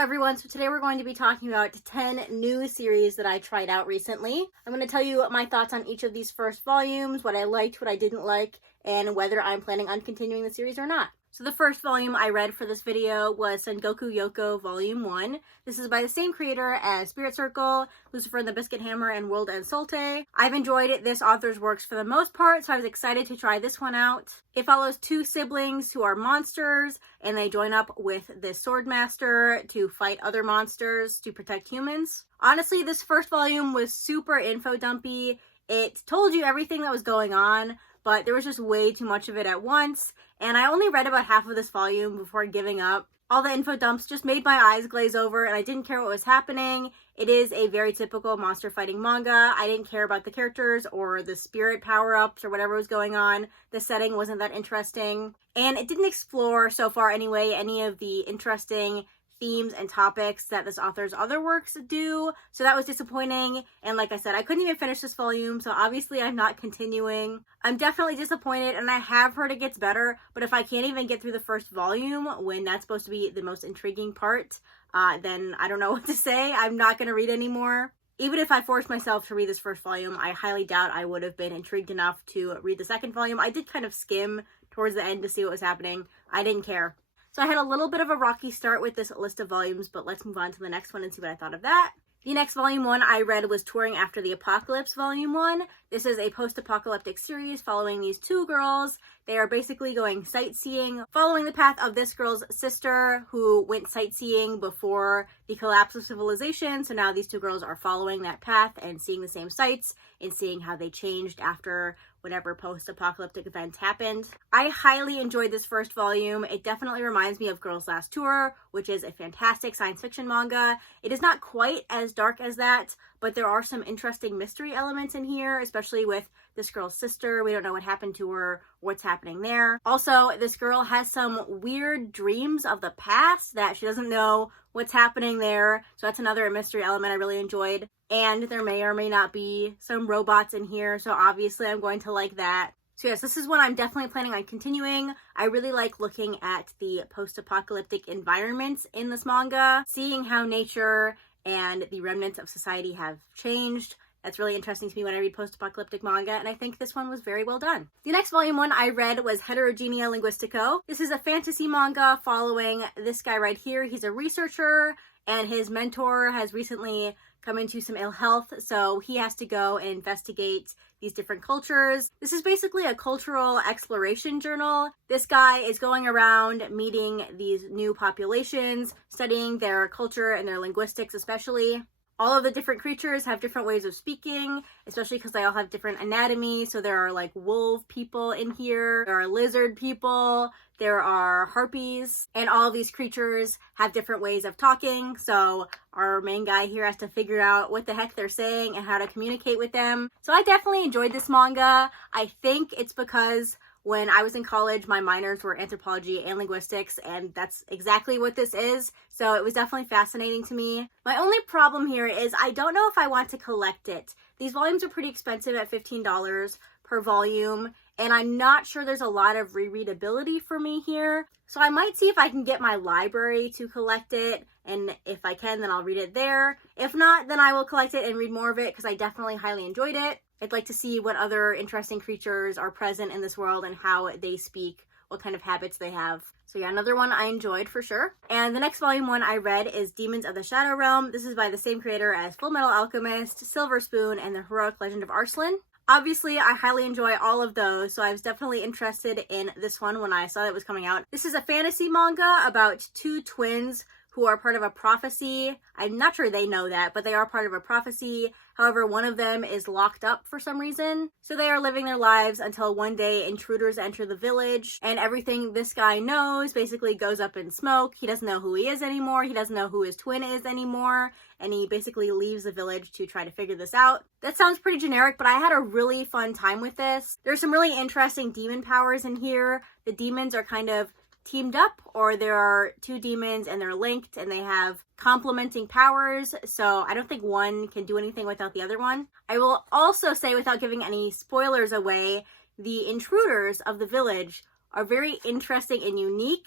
everyone, so today we're going to be talking about 10 new series that I tried out recently. I'm going to tell you my thoughts on each of these first volumes, what I liked, what I didn't like, and whether I'm planning on continuing the series or not. So the first volume I read for this video was Sengoku Yoko Volume 1. This is by the same creator as Spirit Circle, Lucifer and the Biscuit Hammer, and World Ends Solte. I've enjoyed this author's works for the most part, so I was excited to try this one out. It follows two siblings who are monsters, and they join up with this swordmaster to fight other monsters to protect humans. Honestly, this first volume was super info dumpy. It told you everything that was going on, but there was just way too much of it at once, and I only read about half of this volume before giving up. All the info dumps just made my eyes glaze over, and I didn't care what was happening. It is a very typical monster fighting manga. I didn't care about the characters or the spirit power-ups or whatever was going on. The setting wasn't that interesting, and it didn't explore, so far anyway, any of the interesting themes and topics that this author's other works do, so that was disappointing. And like I said, I couldn't even finish this volume, so obviously I'm not continuing. I'm definitely disappointed, and I have heard it gets better, but if I can't even get through the first volume when that's supposed to be the most intriguing part, then I don't know what to say. I'm not going to read anymore. Even if I forced myself to read this first volume, I highly doubt I would have been intrigued enough to read the second volume. I did kind of skim towards the end to see what was happening. I didn't care. So I had a little bit of a rocky start with this list of volumes, but let's move on to the next one and see what I thought of that. The next volume one I read was Touring After the Apocalypse Volume 1. This is a post-apocalyptic series following these two girls. They are basically going sightseeing, following the path of this girl's sister who went sightseeing before the collapse of civilization. So now these two girls are following that path and seeing the same sights and seeing how they changed after whatever post-apocalyptic event happened. I highly enjoyed this first volume. It definitely reminds me of Girls Last Tour, which is a fantastic science fiction manga. It is not quite as dark as that, but there are some interesting mystery elements in here, especially with this girl's sister. We don't know what happened to her, what's happening there. Also, this girl has some weird dreams of the past that she doesn't know what's happening there. So that's another mystery element I really enjoyed. And there may or may not be some robots in here, so obviously I'm going to like that. So yes, this is one I'm definitely planning on continuing. I really like looking at the post-apocalyptic environments in this manga, seeing how nature and the remnants of society have changed. That's really interesting to me when I read post-apocalyptic manga, and I think this one was very well done. The next volume one I read was Heterogenea Linguistico. This is a fantasy manga following this guy right here. He's a researcher, and his mentor has recently come into some ill health, so he has to go and investigate these different cultures. This is basically a cultural exploration journal. This guy is going around meeting these new populations, studying their culture and their linguistics especially. All of the different creatures have different ways of speaking, especially because they all have different anatomy. So there are like wolf people in here, there are lizard people, there are harpies, and all of these creatures have different ways of talking. So our main guy here has to figure out what the heck they're saying and how to communicate with them. So I definitely enjoyed this manga. I think it's because when I was in college, my minors were anthropology and linguistics, and that's exactly what this is. So it was definitely fascinating to me. My only problem here is I don't know if I want to collect it. These volumes are pretty expensive at $15 per volume, and I'm not sure there's a lot of rereadability for me here. So I might see if I can get my library to collect it, and if I can, then I'll read it there. If not, then I will collect it and read more of it because I definitely highly enjoyed it. I'd like to see what other interesting creatures are present in this world and how they speak, what kind of habits they have. So yeah, another one I enjoyed for sure. And the next volume one I read is Demons of the Shadow Realm. This is by the same creator as Full Metal Alchemist, Silver Spoon, and The Heroic Legend of Arslan. Obviously, I highly enjoy all of those, so I was definitely interested in this one when I saw it was coming out. This is a fantasy manga about two twins who are part of a prophecy. I'm not sure they know that, but they are part of a prophecy. However, one of them is locked up for some reason. So they are living their lives until one day intruders enter the village, and everything this guy knows basically goes up in smoke. He doesn't know who he is anymore. He doesn't know who his twin is anymore. And he basically leaves the village to try to figure this out. That sounds pretty generic, but I had a really fun time with this. There's some really interesting demon powers in here. The demons are kind of teamed up, or there are two demons and they're linked and they have complementing powers, so I don't think one can do anything without the other one. I will also say, without giving any spoilers away, the intruders of the village are very interesting and unique.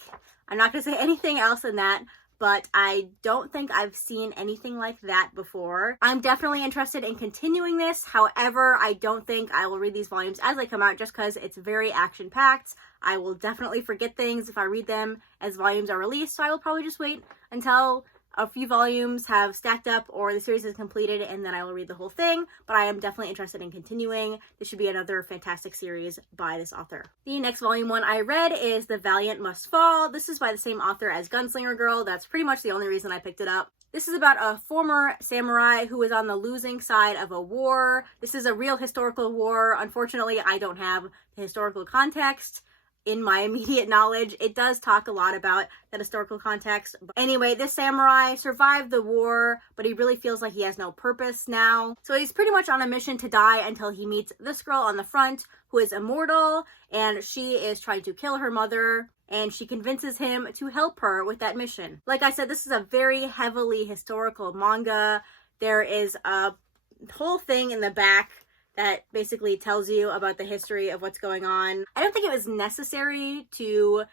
I'm not going to say anything else than that, but I don't think I've seen anything like that before. I'm definitely interested in continuing this. However, I don't think I will read these volumes as they come out just because it's very action-packed. I will definitely forget things if I read them as volumes are released, so I will probably just wait until a few volumes have stacked up or the series is completed, and then I will read the whole thing. But I am definitely interested in continuing. This should be another fantastic series by this author. The next volume one I read is The Valiant Must Fall. This is by the same author as Gunslinger Girl. That's pretty much the only reason I picked it up. This is about a former samurai who was on the losing side of a war. This is a real historical war. Unfortunately, I don't have the historical context in my immediate knowledge. It does talk a lot about that historical context. But anyway, this samurai survived the war, but he really feels like he has no purpose now. So he's pretty much on a mission to die until he meets this girl on the front who is immortal, and she is trying to kill her mother, and she convinces him to help her with that mission. Like I said, this is a very heavily historical manga. There is a whole thing in the back that basically tells you about the history of what's going on. I don't think it was necessary to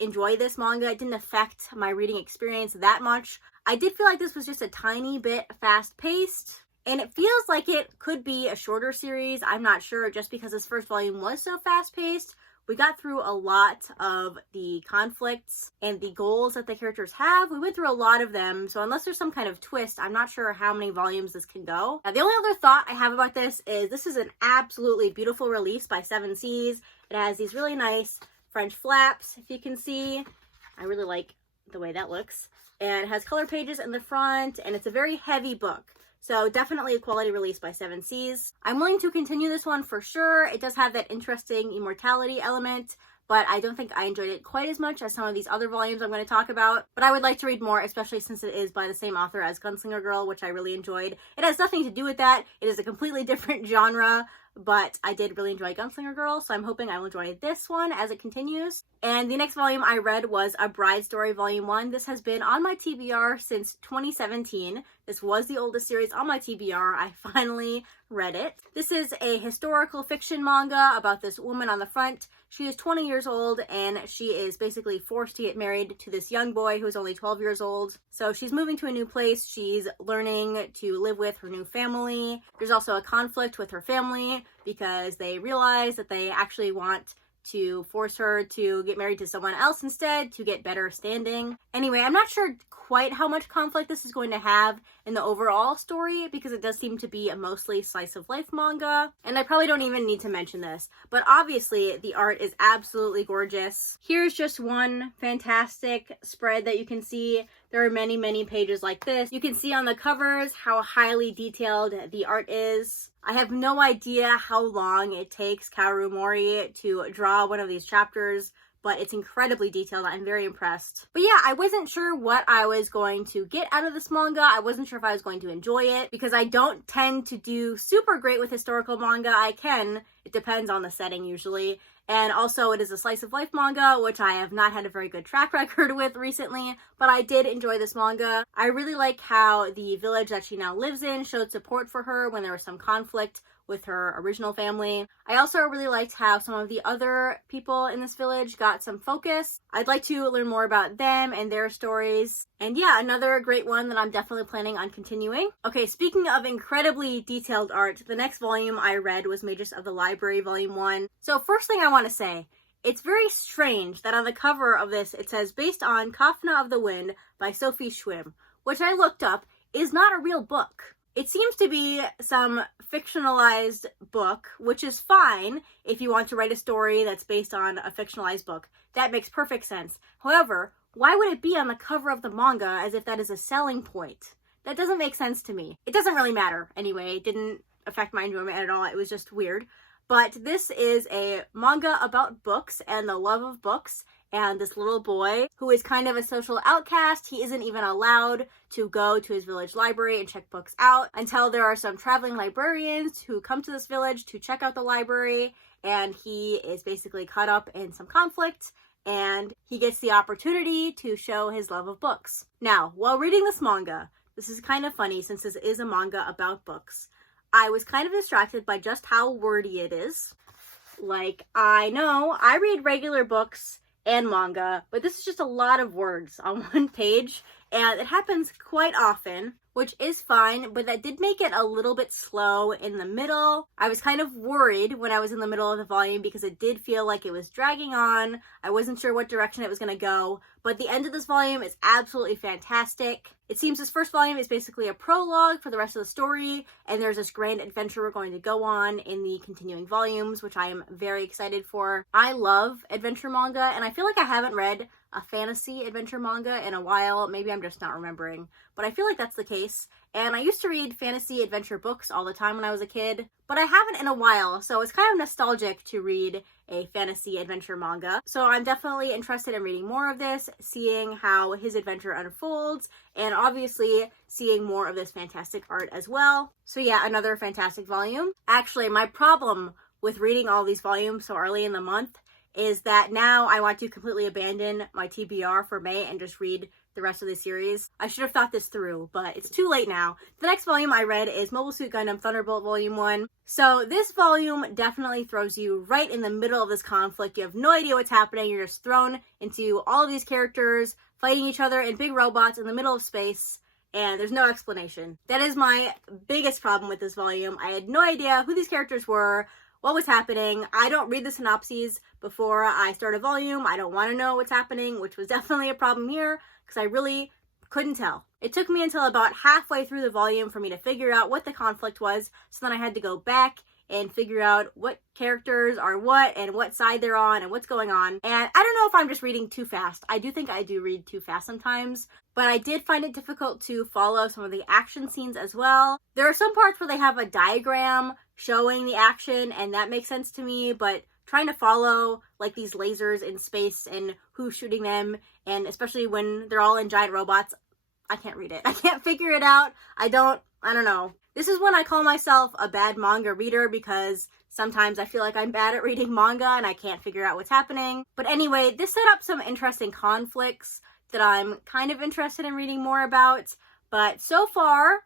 enjoy this manga. It didn't affect my reading experience that much. I did feel like this was just a tiny bit fast-paced, and it feels like it could be a shorter series. I'm not sure, just because this first volume was so fast-paced. We got through a lot of the conflicts and the goals that the characters have. We went through a lot of them, so unless there's some kind of twist, I'm not sure how many volumes this can go. Now, the only other thought I have about this is an absolutely beautiful release by Seven Seas. It has these really nice French flaps, if you can see. I really like the way that looks. And it has color pages in the front, and it's a very heavy book. So definitely a quality release by Seven Seas. I'm willing to continue this one for sure. It does have that interesting immortality element, but I don't think I enjoyed it quite as much as some of these other volumes I'm going to talk about. But I would like to read more, especially since it is by the same author as Gunslinger Girl, which I really enjoyed. It has nothing to do with that. It is a completely different genre, but I did really enjoy Gunslinger Girl, so I'm hoping I will enjoy this one as it continues. And the next volume I read was A Bride Story Volume 1. This has been on my TBR since 2017. This was the oldest series on my TBR. I finally read it. This is a historical fiction manga about this woman on the front. She is 20 years old, and she is basically forced to get married to this young boy who is only 12 years old. So she's moving to a new place. She's learning to live with her new family. There's also a conflict with her family because they realize that they actually want to force her to get married to someone else instead to get better standing. Anyway, I'm not sure quite how much conflict this is going to have in the overall story because it does seem to be a mostly slice of life manga. And I probably don't even need to mention this, but obviously the art is absolutely gorgeous. Here's just one fantastic spread that you can see. There are many, many pages like this. You can see on the covers how highly detailed the art is. I have no idea how long it takes Kaoru Mori to draw one of these chapters, but it's incredibly detailed. I'm very impressed. But yeah, I wasn't sure what I was going to get out of this manga. I wasn't sure if I was going to enjoy it because I don't tend to do super great with historical manga. I can. It depends on the setting usually. And also it is a slice of life manga, which I have not had a very good track record with recently, but I did enjoy this manga. I really like how the village that she now lives in showed support for her when there was some conflict with her original family. I also really liked how some of the other people in this village got some focus. I'd like to learn more about them and their stories. And yeah, another great one that I'm definitely planning on continuing. Okay, speaking of incredibly detailed art, the next volume I read was Mages of the Library Volume 1. So first thing I want to say, it's very strange that on the cover of this it says based on Kafna of the Wind by Sophie Schwim, which I looked up is not a real book. It seems to be some fictionalized book, which is fine if you want to write a story that's based on a fictionalized book. That makes perfect sense. However, why would it be on the cover of the manga as if that is a selling point? That doesn't make sense to me. It doesn't really matter anyway. It didn't affect my enjoyment at all. It was just weird. But this is a manga about books and the love of books, and this little boy who is kind of a social outcast. He isn't even allowed to go to his village library and check books out until there are some traveling librarians who come to this village to check out the library, and he is basically caught up in some conflict, and he gets the opportunity to show his love of books. Now, while reading this manga, this is kind of funny since this is a manga about books, I was kind of distracted by just how wordy it is. Like, I know I read regular books and manga, but this is just a lot of words on one page, and it happens quite often, which is fine, but that did make it a little bit slow in the middle. I was kind of worried when I was in the middle of the volume because it did feel like it was dragging on. I wasn't sure what direction it was going to go, but the end of this volume is absolutely fantastic. It seems this first volume is basically a prologue for the rest of the story, and there's this grand adventure we're going to go on in the continuing volumes, which I am very excited for. I love adventure manga, and I feel like I haven't read a fantasy adventure manga in a while. Maybe I'm just not remembering, but I feel like that's the case. And I used to read fantasy adventure books all the time when I was a kid, but I haven't in a while, so it's kind of nostalgic to read a fantasy adventure manga. So I'm definitely interested in reading more of this, seeing how his adventure unfolds, and obviously seeing more of this fantastic art as well. So yeah, another fantastic volume. Actually, my problem with reading all these volumes so early in the month is that now I want to completely abandon my TBR for May and just read the rest of the series. I should have thought this through, but it's too late now. The next volume I read is Mobile Suit Gundam Thunderbolt Volume 1. So this volume definitely throws you right in the middle of this conflict. You have no idea what's happening. You're just thrown into all of these characters fighting each other in big robots in the middle of space, and there's no explanation. That is my biggest problem with this volume. I had no idea who these characters were, what was happening. I don't read the synopses before I start a volume. I don't want to know what's happening, which was definitely a problem here because I really couldn't tell. It took me until about halfway through the volume for me to figure out what the conflict was, so then I had to go back and figure out what characters are what and what side they're on and what's going on. And I don't know if I'm just reading too fast. I do think I do read too fast sometimes, but I did find it difficult to follow some of the action scenes as well. There are some parts where they have a diagram showing the action, and that makes sense to me, but trying to follow like these lasers in space and who's shooting them, and especially when they're all in giant robots, I can't read it. I can't figure it out. I don't know. This is when I call myself a bad manga reader because sometimes I feel like I'm bad at reading manga and I can't figure out what's happening. But anyway, this set up some interesting conflicts that I'm kind of interested in reading more about. But so far,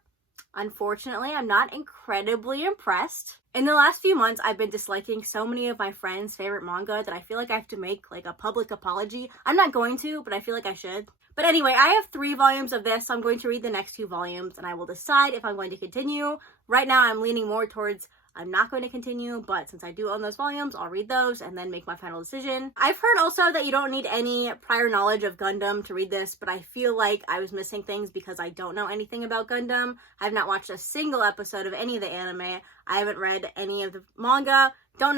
unfortunately, I'm not incredibly impressed. In the last few months, I've been disliking so many of my friends' favorite manga that I feel like I have to make like a public apology. I'm not going to, but I feel like I should. But anyway, I have 3 volumes of this, so I'm going to read the next 2 volumes and I will decide if I'm going to continue. Right now, I'm leaning more towards I'm not going to continue, but since I do own those volumes, I'll read those and then make my final decision. I've heard also that you don't need any prior knowledge of Gundam to read this, but I feel like I was missing things because I don't know anything about Gundam. I've not watched a single episode of any of the anime. I haven't read any of the manga. I don't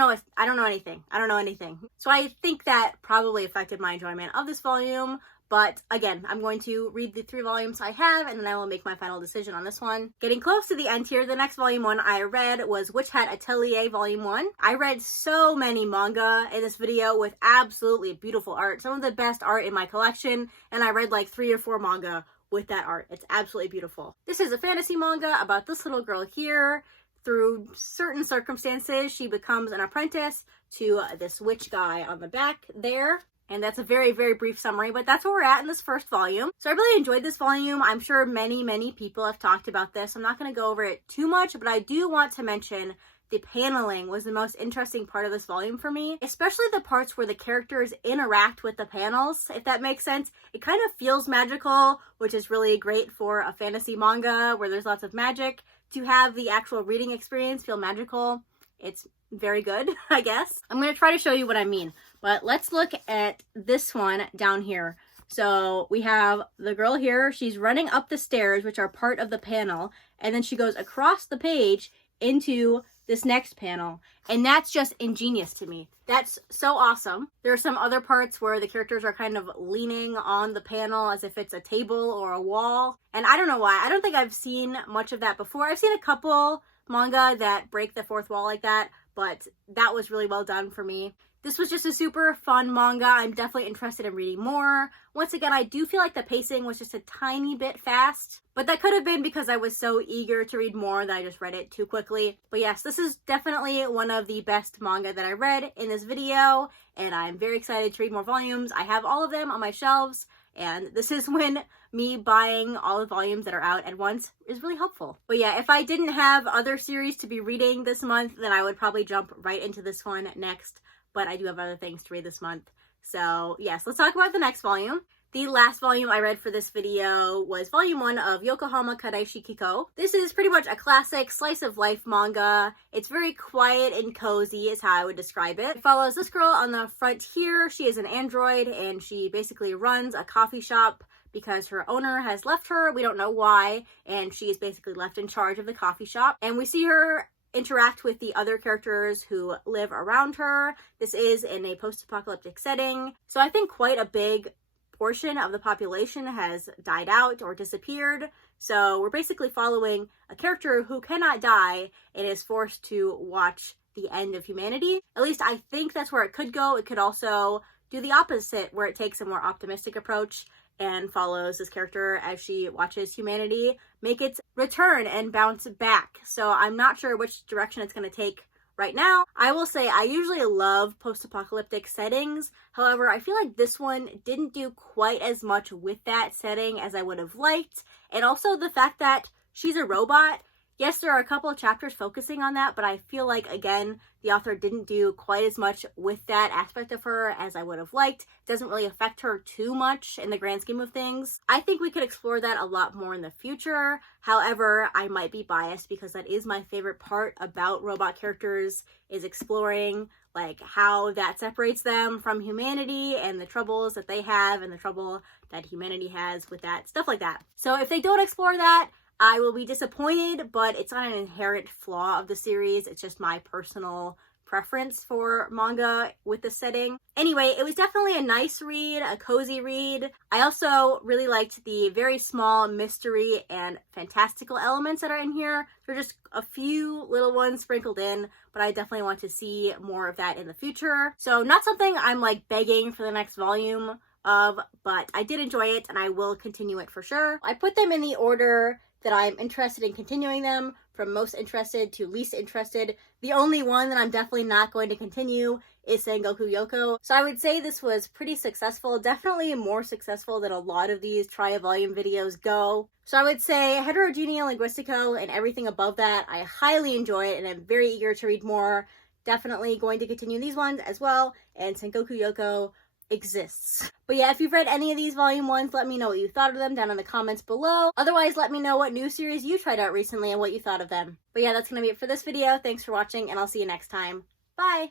know anything. So I think that probably affected my enjoyment of this volume. But again, I'm going to read the 3 volumes I have, and then I will make my final decision on this one. Getting close to the end here, the next volume 1 I read was Witch Hat Atelier Volume 1. I read so many manga in this video with absolutely beautiful art, some of the best art in my collection, and I read like 3 or 4 manga with that art. It's absolutely beautiful. This is a fantasy manga about this little girl here. Through certain circumstances, she becomes an apprentice to this witch guy on the back there. And that's a very, very brief summary, but that's where we're at in this first volume. So I really enjoyed this volume. I'm sure many, many people have talked about this. I'm not going to go over it too much, but I do want to mention the paneling was the most interesting part of this volume for me, especially the parts where the characters interact with the panels, if that makes sense. It kind of feels magical, which is really great for a fantasy manga where there's lots of magic. To have the actual reading experience feel magical, it's very good, I guess. I'm going to try to show you what I mean, but let's look at this one down here. So we have the girl here. She's running up the stairs, which are part of the panel, and then she goes across the page into this next panel, and that's just ingenious to me. That's so awesome. There are some other parts where the characters are kind of leaning on the panel as if it's a table or a wall, and I don't know why. I don't think I've seen much of that before. I've seen a couple manga that break the fourth wall like that, but that was really well done for me. This was just a super fun manga. I'm definitely interested in reading more. Once again, I do feel like the pacing was just a tiny bit fast, but that could have been because I was so eager to read more that I just read it too quickly. But yes, this is definitely one of the best manga that I read in this video, and I'm very excited to read more volumes. I have all of them on my shelves, and this is when me buying all the volumes that are out at once is really helpful. But yeah, if I didn't have other series to be reading this month, then I would probably jump right into this one next. But I do have other things to read this month. So yes, let's talk about the next volume. The last volume I read for this video was volume 1 of Yokohama Karaishi Kiko. This is pretty much a classic slice of life manga. It's very quiet and cozy is how I would describe it. It follows this girl on the front here. She is an android and she basically runs a coffee shop because her owner has left her. We don't know why, and she is basically left in charge of the coffee shop. And we see her interact with the other characters who live around her. This is in a post-apocalyptic setting, so I think quite a big portion of the population has died out or disappeared. So we're basically following a character who cannot die and is forced to watch the end of humanity. At least I think that's where it could go. It could also do the opposite, where it takes a more optimistic approach and follows this character as she watches humanity make its return and bounce back. So I'm not sure which direction it's going to take right now. I will say I usually love post-apocalyptic settings. However, I feel like this one didn't do quite as much with that setting as I would have liked. And also the fact that she's a robot. Yes, there are a couple of chapters focusing on that, but I feel like, again, the author didn't do quite as much with that aspect of her as I would have liked. It doesn't really affect her too much in the grand scheme of things. I think we could explore that a lot more in the future. However, I might be biased because that is my favorite part about robot characters, is exploring like how that separates them from humanity and the troubles that they have and the trouble that humanity has with that, stuff like that. So if they don't explore that, I will be disappointed, but it's not an inherent flaw of the series. It's just my personal preference for manga with the setting. Anyway, it was definitely a nice read, a cozy read. I also really liked the very small mystery and fantastical elements that are in here. There are just a few little ones sprinkled in, but I definitely want to see more of that in the future. So not something I'm like begging for the next volume of, but I did enjoy it and I will continue it for sure. I put them in the order that I'm interested in continuing them, from most interested to least interested. The only one that I'm definitely not going to continue is Sengoku Yoko. So I would say this was pretty successful, definitely more successful than a lot of these try-a-volume videos go. So I would say Heterogenea Linguistico and everything above that, I highly enjoy it and I'm very eager to read more. Definitely going to continue these ones as well, and Sengoku Yoko exists. But yeah, if you've read any of these volume 1s, let me know what you thought of them down in the comments below. Otherwise, let me know what new series you tried out recently and what you thought of them. But yeah, that's gonna be it for this video. Thanks for watching, and I'll see you next time. Bye!